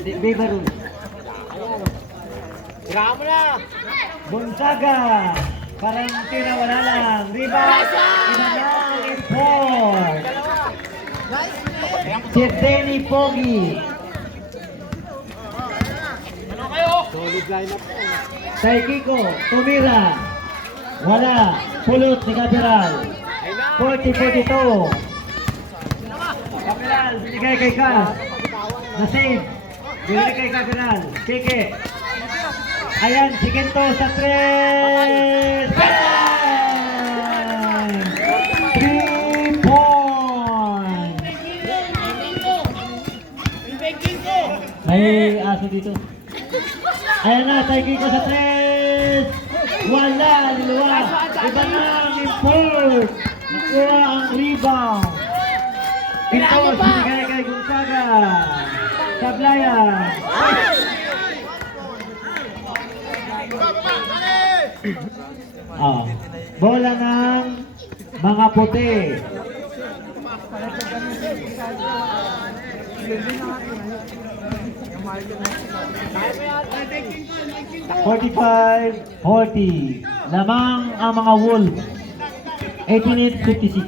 Viva Rule. Tira mo na! Gonzaga. Parang tira wala lang. Rebound. Inanang import. Si Denny Pogi. Solid lineup po. Taikiko. Tumira. Wala. Pulot ni Capiral. 40-42. Capiral. Binigay kay Cas. Na-save. Binigay kay Capiral. Kike. Ayan, si Quinto sa 3 point! May aso dito. Ayan na, Taikiko sa 3. Wala, liluwa. Iba na ang import. Nakuha ang rebound. Quinto, sinigay kay Gonzaga. Sablayan. Bola ng mga puti. $45-40. Lamang ang mga Wolves. 18-56.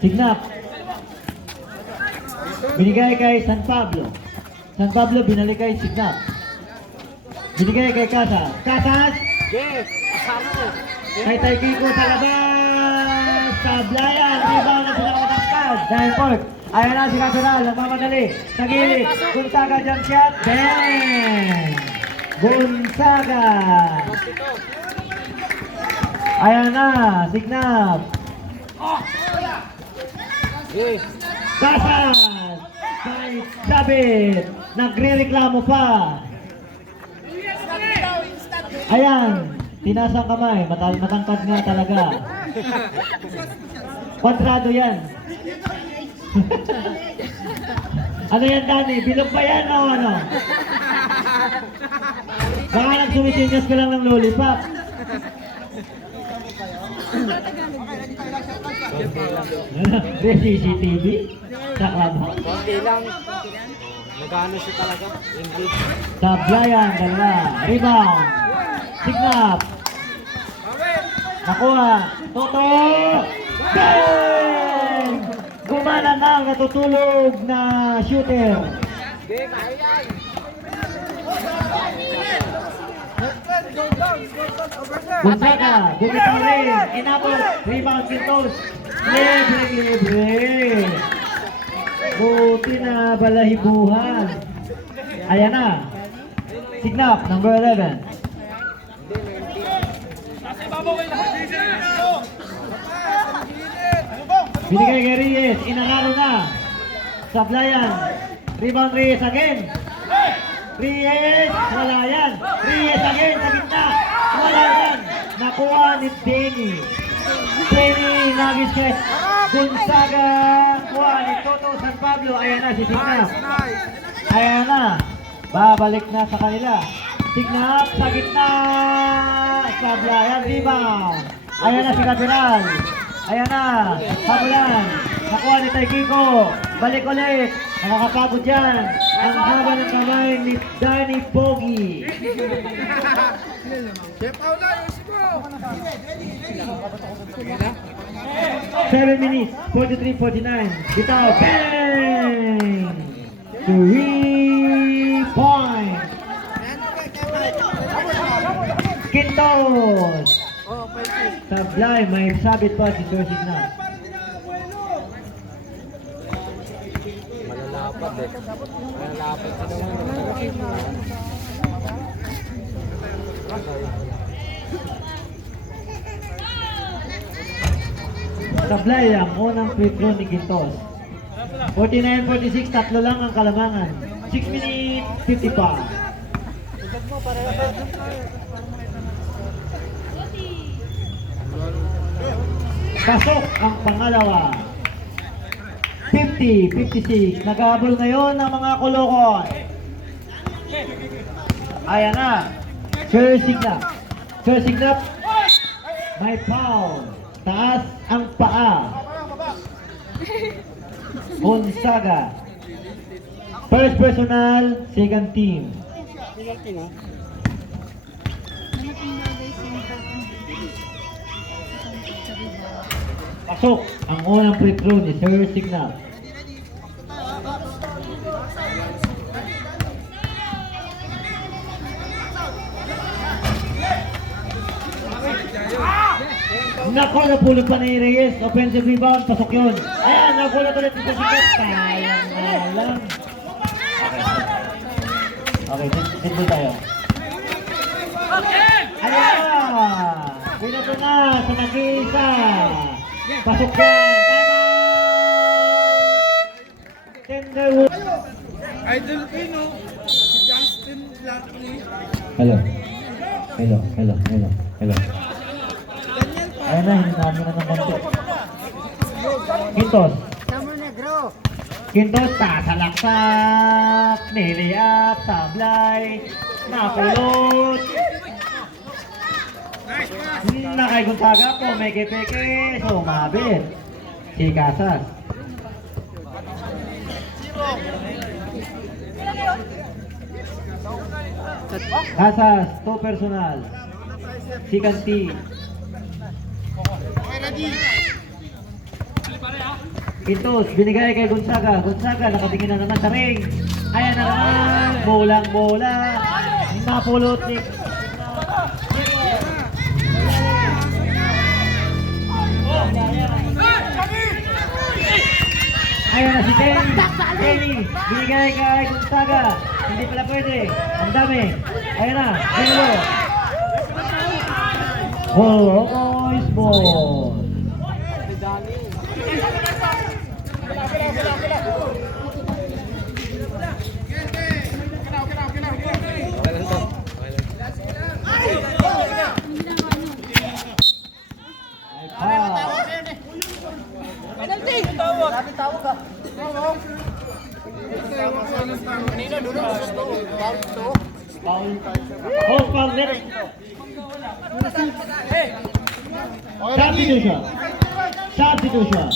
Signap. Binigay kay San Pablo. San Pablo binalik kay Signap. Binigay kay Casas. Casas! Yes! Asaro! Kay Taikiko sa labas! Sablayan! Rebound na pinakamatangkad! Dahil Port! Ayan na si Casural! Nagmamadali! Sa gilid! Gonzaga jump shot! Bang! Gonzaga! Ayan na! Signap! Yes! Casas! Kay Sabit! Nagre-reklamo pa! Ayan! Tinasang kamay, matangkad nga talaga. Kontrado yan. Ano yan, Dani? Bilog ba yan o ano? Baka nagsumisinyas ka lang ng lollipop. May CCTV? Sa clubhouse? Konti lang. Nagano siya talaga. English. Sablayan, dalawa. Rebound. Signap. Nakuha. Toto. Bang! Gumana na ang natutulog na shooter. Okay, kaya yan. Gonzaga. Dumito rin. Inabot. Rebound. Quintos. Libre. Buti na balahibuhan. Ayan na. Signap. Number 11. Binigay kay Reyes, inanalo na. Sablayan, rebound Reyes again. Reyes, wala yan. Reyes again, sa gitna. Wala yan. Nakuha ni Denny. Denny, nagis kay Gonzaga. Kuha ni Toto San Pablo. Ayan na si Signap. Ayan na. Babalik na sa kanila. Signap sa gitna. Sablayan, rebound. Ayan na si Capiral. Ayan na. Habulan. Nakuha ni Taikiko. Balik ulit. Nakakapagod dyan. Ang haba ng kamay ni Danny Pogi. 7 minutes. 43-49. Bitaw. Bang! 3 point. Quintos. Sablay, may sabit pa si Sir Signap. Malalapat eh. Malalapat ka naman. Sablay ang unang free throw ni Quintos. 49-46, tatlo lang ang kalamangan. 6 minutes, 50 pa. Pasok ang pangalawa. 50-56. Naghabol ngayon ang mga kulokon. Ayan na. Sir Signap. Sir Signap. May foul. Taas ang paa. Gonzaga. First personal, second team. Pasok ang unang free throw ni Sir Signal. Nako, napulot pa ni Reyes. Offensive rebound, pasok yun. Ayan, napulot ulit ito si Kat. Sayang na lang. Okay, simple tayo. Ayan! Pinato na sa nag-iisa. Pasok yan. Tama! Tenderwood. Idol ko, no? Si Justin Blackley. Hello. Hello, hello, hello, hello. Ayan na, hindi namin na ng konti. Quintos. Quintos, tasalaksak. Niliap, sablay. Napulot. Nakay Gonzaga po, may kipeke. Sumabit. Si Casas. Casas, two personal. Second team. Quintos, binigay kay Gonzaga. Gonzaga, nakatingin na naman sa ring. Ayan na naman. Bolang-bola. Napulot ni... Ayan na si Kenny. Kenny, binigay kay Gonzaga. Hindi pala pwede. Ang dami. Ayan na. Hello. Oh, boys, ball. Foul net. Substitution. Substitution.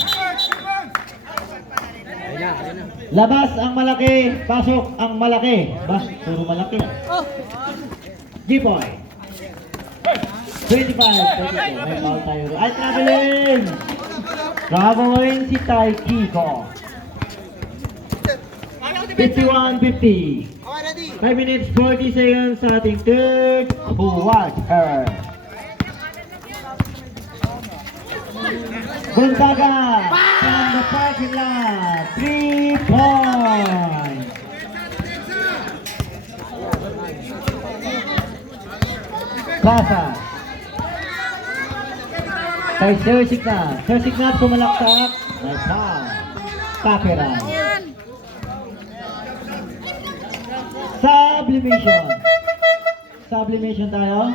Labas ang malaki, pasok ang malaki. Puro malaki. G-Boy. 25. May foul tayo. Ay, traveling! Traveling si Tai Kiko. 51-50. 5 minutes 40 seconds sa ating third quarter. Gonzaga from the parking lot. 3 points. Casas. Kay Sir Signal. Sir Signal pumalaksak. May foul. Kapiran. Sublimation. Sublimation tayo.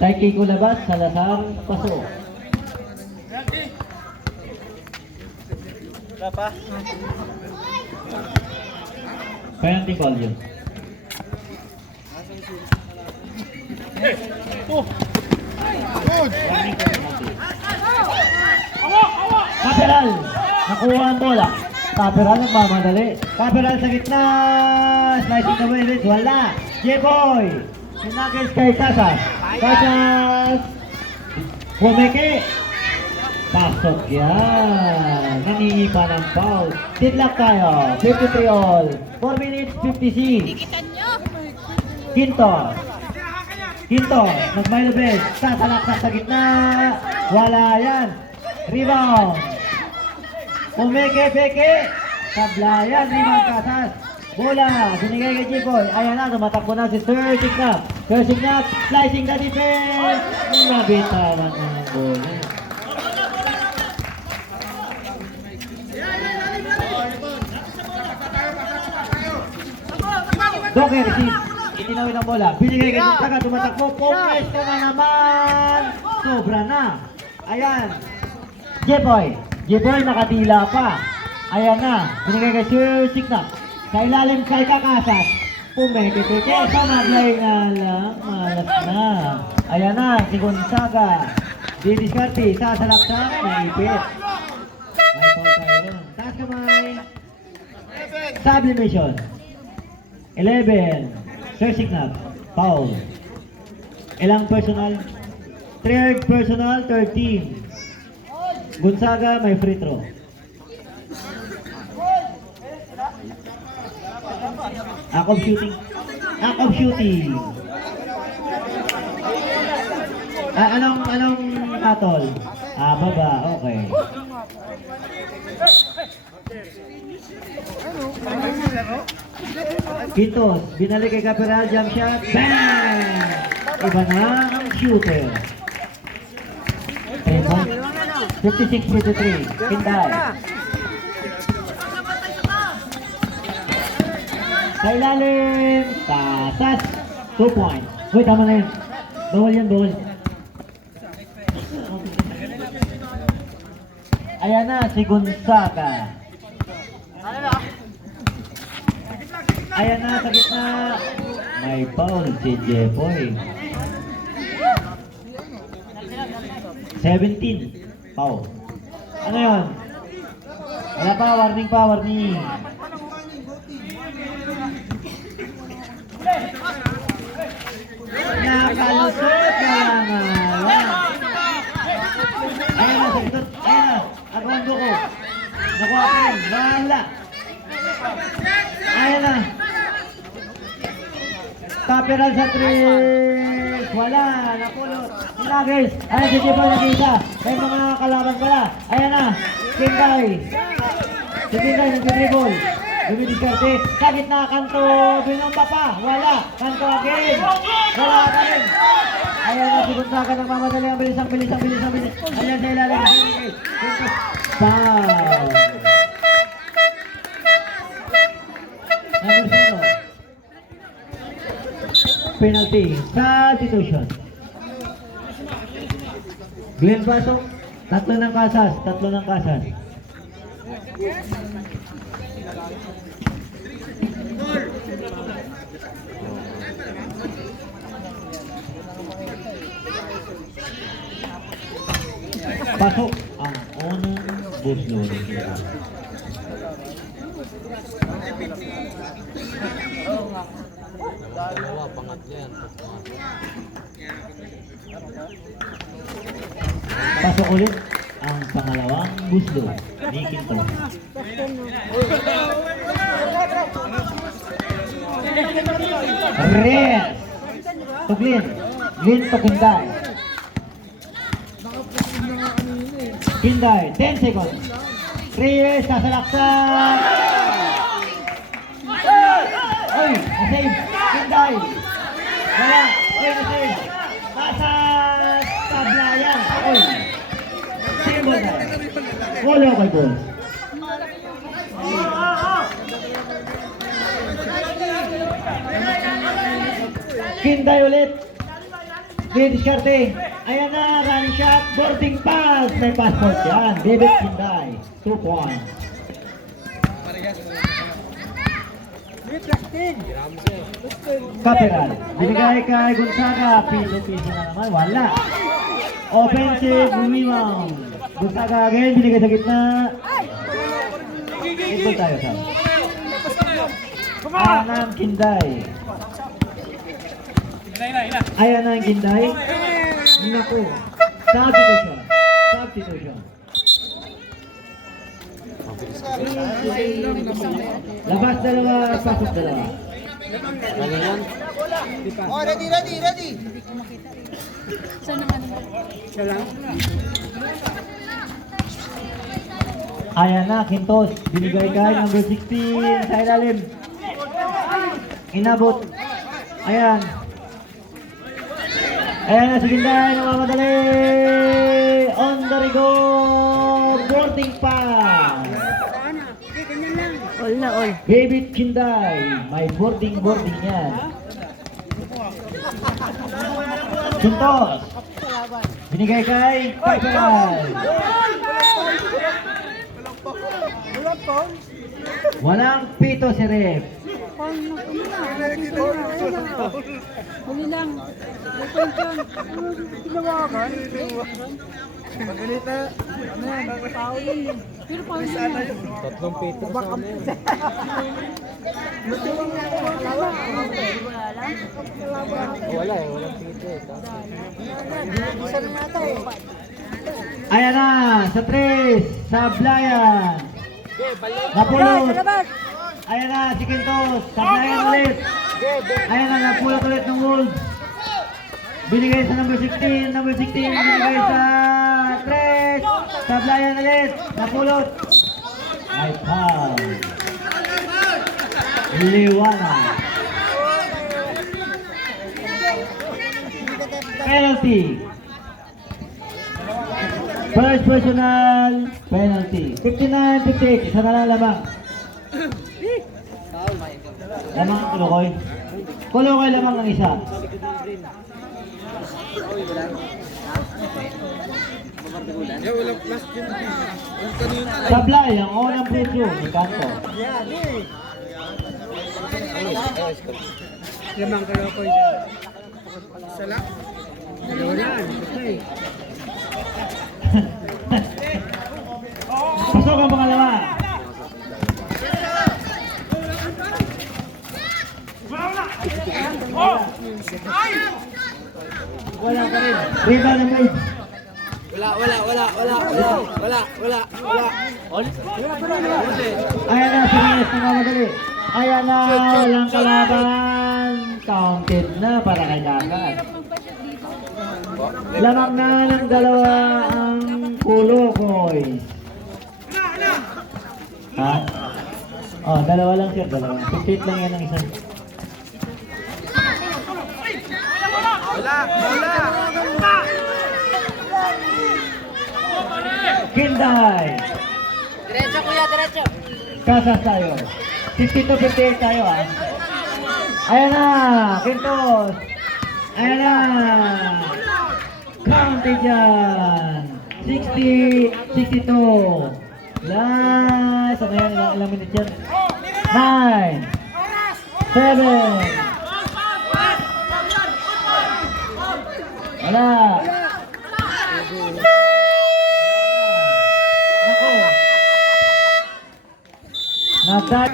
Tay Kiko labas, Salazar pasok. Penalty call yun. Kaperal, nakuha ang bola. Kaperal nagmamadali. Kaperal sa gitna. Slicing the way, wala. J-Boy. Sinagis kay Casas. Casas. Pumeke. Pasok yan. Nangingipa ng foul. Tidlak tayo. 53 all. 4 minutes 56. Quintos. Quintos. Nagmailabes. Sasalaksak sa gitna. Wala yan. Rebound. Pumeke-peke. Sablayan. Rebound Casas. Bola. Binigay kay J-Boy. Ayan na. Tumatakbo na si Sir Signal. Sir Signal. Slicing the defense. Nabitawan ng bola. Doke receive. Itinawid ang bola. Binigay kay Gonzaga. Tumatakbo. Pumwes ka na naman. Sobra na. Ayan. J-Boy. J-Boy nakatila pa. Ayan na. Binigay kay Sir Signal. Sa ilalim kay Kakasas. Pumeke-peke. Sa maglay na lang. Malas na. Ayan na. Si Gonzaga. Didiskarte. Sasalaksak. Naipit. May foul tayo ron. Taas kamay. Sublimation. 11. Sir Signal. Foul. Ilang personal? Third personal, third team. Gonzaga may free throw. Act of shooting. Act of shooting. Anong atol? Baba. Okay. Quintos, binalik kay Caperal, jump shot, bang! Iba na ang shooter. 56-53, Pinday. Sa ilalim, tasas, 2 points. Uy, tama na yun. Bawal yan, bawal. Ayan na, si Gonzaga. Ayan na, sa gitna. May foul si Jeffoy. 17. Foul. Ano yun? Wala pa, warning pa, warning. Nakalusot na lang. Ayan na, sa gitna. Ayan na, agwando ko. Nakuha ko yun, wala. Ayan na. Caperal sa 3. Wala, napulot. Sila guys. Ayan si Jepo nakita. May mga kalaban pala. Ayan na. Pinday. Si Pinday nag-dribble. Dumidiskarte. Sa gitna, kanto. Binomba pa. Wala. Kanto again. Wala ka rin. Ayan na si Gonzaga nagmamadali. Ang bilis. Ayan sa ilalim. Foul. Number 0. Penalty. Substitution. Glenn pasok. Tatlo ng kasas. Pasok ang unang buslo. Dalawa, pangatlo yan. Pasok ulit ang pangalawang buslo ni Quinto. Reyes to Glenn. Glenn to Pinday. Pinday, 10 seconds. Reyes, kasalaksan. Oy, nasave. Pinday. Wala. Oy, nasave. Pasas. Tablayan. Oy. Symbol na. Wala kay goal. Pinday ulit. Didiskarte. Ayan na, running shot. Boarding pass. May passport yan. David Pinday. 2 points. Caperal. Binigay kay Gonzaga. Piso-piso na naman. Wala. Offensive rebound. Gonzaga again. Binigay sa gitna. Ito tayo sa. Anang Kinday. Ayan na ang Kinday. Naku. Substitution. Labas dalawa, pasok dalawa. Galing yan. Oh, ready. Ayan na, Quintos. Binigay kay number 16 sa ilalim. Inabot. Ayan. Ayan na si Kinday, namamadali. On the go. Boarding pass. All na all. David Kinday. May boarding yan. Quintos. Binigay kay Caperal. Walang pito si Rep. Huli lang. Magalita. Ano yan? Bakit tao yun? Pero paano sana yun? Tatlong Petro sa ano yun. Wala eh, walang Petro eh. Ayan na, sa 3, Sablayan. Napulot. Ayan na, si Quintos. Sablayan ulit. Ayan na, napulot ulit ng Wolves. Binigay sa number 16. Number 16, binigay sa 3. Sablayan ulit. Napulot. Ay, foul. Liwanag. Penalty. First personal penalty. 59-58. Isa na lang lamang. Lamang ang Kulukoy. Kulukoy lamang ang isa. Eh, walang plus yun. Ang kanina. Sablay, ang unang free throw. May kanto. Lamang ka lang ko dyan. Isa lang. Dalawa yan. Pasok ang pangalawa. Wala ka rin. Rebound ng Wolves. Ayan na, si Reyes namamadali. Ayan na, walang kalaban. Counted na para kay Dagat. Lamang na ng dalawa ang Kulukoy. Ha? Oh, dalawa lang sir, dalawa. 58 lang yan ang isa. Kinday. Diretso kuya, diretso. Kasas tayo. 52-58 tayo ah. Ayan na, Quintos. Ayan na. Counted dyan. 60-62. Last. Ano yan? Ilang minutes yan? 9. 7. Wala. Nako. Nagdag.